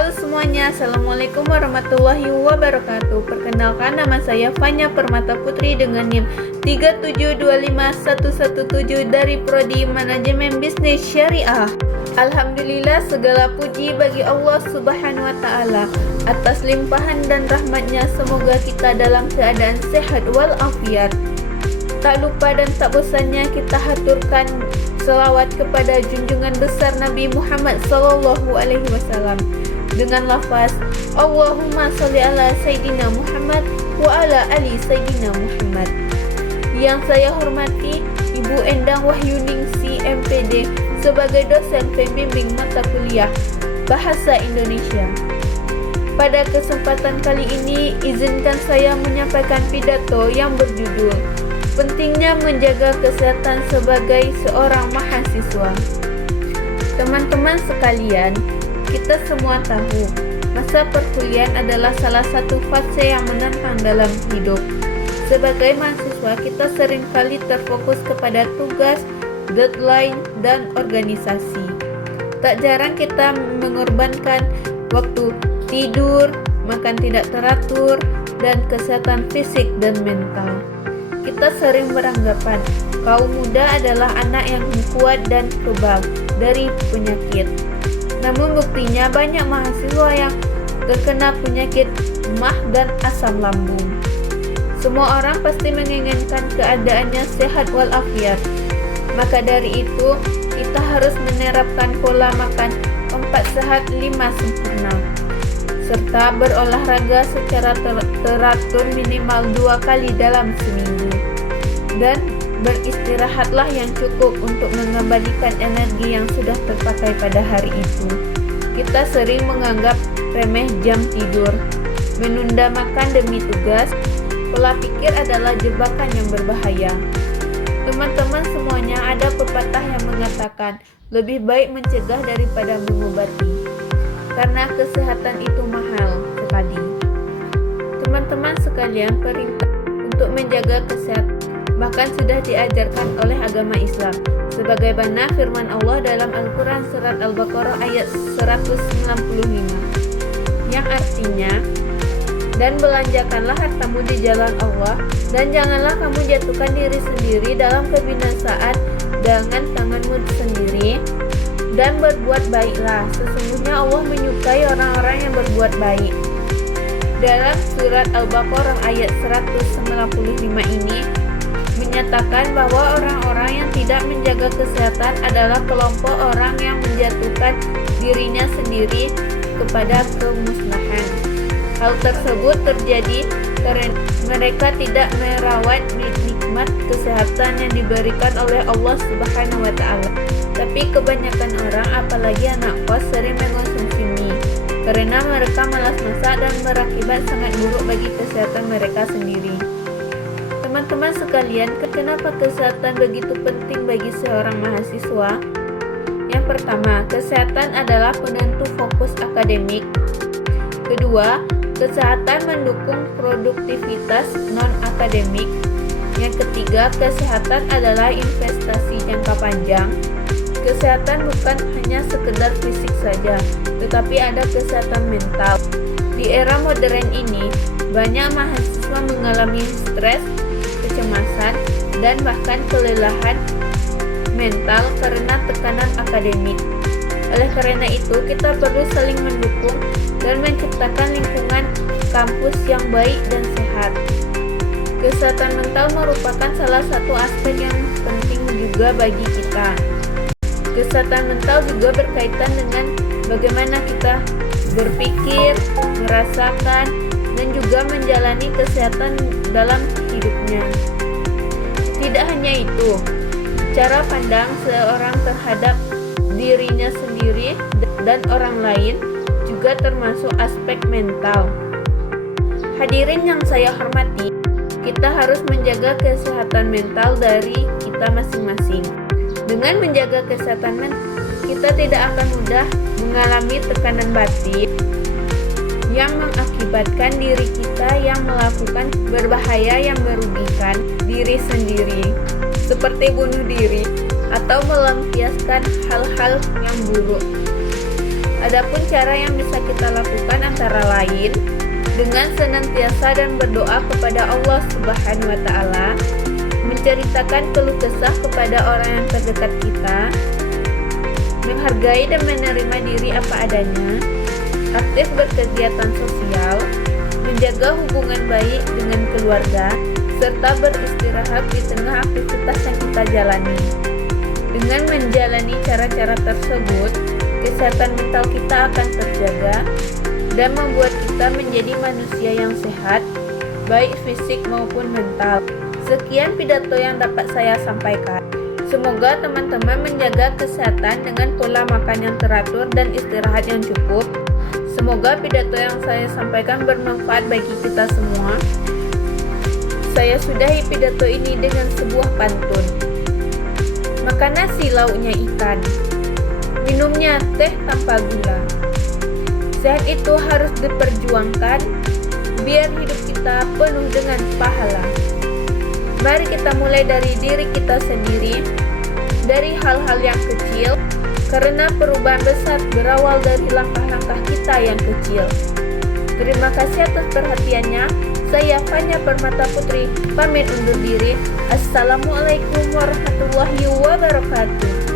Halo semuanya, Assalamualaikum warahmatullahi wabarakatuh. Perkenalkan, nama saya Fanya Permata Putri dengan NIM 3725117 dari Prodi Manajemen Bisnis Syariah. Alhamdulillah, segala puji bagi Allah Subhanahu wa Ta'ala atas limpahan dan rahmatnya. Semoga kita dalam keadaan sehat walafiat. Tak lupa dan tak bosannya kita haturkan selawat kepada junjungan besar Nabi Muhammad SAW dengan lafaz Allahumma sholli ala Sayyidina Muhammad wa ala ali Sayyidina Muhammad. Yang saya hormati Ibu Endang Wahyuningsi MPD sebagai dosen pembimbing mata kuliah Bahasa Indonesia. Pada kesempatan kali ini, izinkan saya menyampaikan pidato yang berjudul Pentingnya Menjaga Kesehatan Sebagai Seorang Mahasiswa. Teman-teman sekalian, kita semua tahu masa perkuliahan adalah salah satu fase yang menantang dalam hidup. Sebagai mahasiswa, kita seringkali terfokus kepada tugas, deadline, dan organisasi. Tak jarang kita mengorbankan waktu tidur, makan tidak teratur, dan kesehatan fisik dan mental. Kita sering beranggapan kaum muda adalah anak yang kuat dan kebal dari penyakit. Namun buktinya banyak mahasiswa yang terkena penyakit mah dan asam lambung. Semua orang pasti menginginkan keadaannya sehat walafiat. Maka dari itu, kita harus menerapkan pola makan 4 sehat 5 sempurna, serta berolahraga secara teratur minimal 2 kali dalam seminggu. Dan beristirahatlah yang cukup untuk mengembalikan energi yang sudah terpakai pada hari itu. Kita sering menganggap remeh jam tidur, menunda makan demi tugas. Pola pikir adalah jebakan yang berbahaya. Teman-teman semuanya, ada pepatah yang mengatakan lebih baik mencegah daripada mengobati, karena kesehatan itu mahal sekali. Teman-teman sekalian, perintah untuk menjaga kesehatan bahkan sudah diajarkan oleh agama Islam, sebagaimana firman Allah dalam Al-Quran Surat Al-Baqarah ayat 195, yang artinya, dan belanjakanlah hartamu di jalan Allah, dan janganlah kamu jatuhkan diri sendiri dalam kebinasaan dengan tanganmu sendiri, dan berbuat baiklah, sesungguhnya Allah menyukai orang-orang yang berbuat baik. Dalam Surat Al-Baqarah ayat 195 ini menyatakan bahwa orang-orang yang tidak menjaga kesehatan adalah kelompok orang yang menjatuhkan dirinya sendiri kepada kemusnahan. Hal tersebut terjadi karena mereka tidak merawat nikmat kesehatan yang diberikan oleh Allah Subhanahu wa Ta'ala. Tapi kebanyakan orang, apalagi anak kos, sering mengonsumsi mie karena mereka malas masak dan berakibat sangat buruk bagi kesehatan mereka sendiri. Teman-teman sekalian, kenapa kesehatan begitu penting bagi seorang mahasiswa? Yang pertama, kesehatan adalah penentu fokus akademik. Kedua, kesehatan mendukung produktivitas non-akademik. Yang ketiga, kesehatan adalah investasi jangka panjang. Kesehatan bukan hanya sekedar fisik saja, tetapi ada kesehatan mental. Di era modern ini, banyak mahasiswa mengalami stres, kecemasan, dan bahkan kelelahan mental karena tekanan akademik. Oleh karena itu, kita perlu saling mendukung dan menciptakan lingkungan kampus yang baik dan sehat. Kesehatan mental merupakan salah satu aspek yang penting juga bagi kita. Kesehatan mental juga berkaitan dengan bagaimana kita berpikir, merasakan, dan juga menjalani kesehatan dalam hidupnya. Tidak hanya itu, cara pandang seorang terhadap dirinya sendiri dan orang lain juga termasuk aspek mental. Hadirin yang saya hormati, kita harus menjaga kesehatan mental dari kita masing-masing. Dengan menjaga kesehatan mental, kita tidak akan mudah mengalami tekanan batin yang mengakibatkan diri kita yang melakukan berbahaya yang merugikan diri sendiri, seperti bunuh diri atau melampiaskan hal-hal yang buruk. Adapun cara yang bisa kita lakukan antara lain dengan senantiasa dan berdoa kepada Allah Subhanahu wa taala, menceritakan keluh kesah kepada orang yang terdekat kita, menghargai dan menerima diri apa adanya, aktif berkegiatan sosial, menjaga hubungan baik dengan keluarga, serta beristirahat di tengah aktivitas yang kita jalani. Dengan menjalani cara-cara tersebut, kesehatan mental kita akan terjaga dan membuat kita menjadi manusia yang sehat, baik fisik maupun mental. Sekian pidato yang dapat saya sampaikan. Semoga teman-teman menjaga kesehatan dengan pola makan yang teratur dan istirahat yang cukup. Semoga pidato yang saya sampaikan bermanfaat bagi kita semua. Saya sudahi pidato ini dengan sebuah pantun. Makan nasi lauknya ikan, minumnya teh tanpa gula. Sehat itu harus diperjuangkan, biar hidup kita penuh dengan pahala. Mari kita mulai dari diri kita sendiri, dari hal-hal yang kecil, karena perubahan besar berawal dari langkah-langkah kita yang kecil. Terima kasih atas perhatiannya. Saya Fanya Permata Putri, pamit undur diri. Assalamualaikum warahmatullahi wabarakatuh.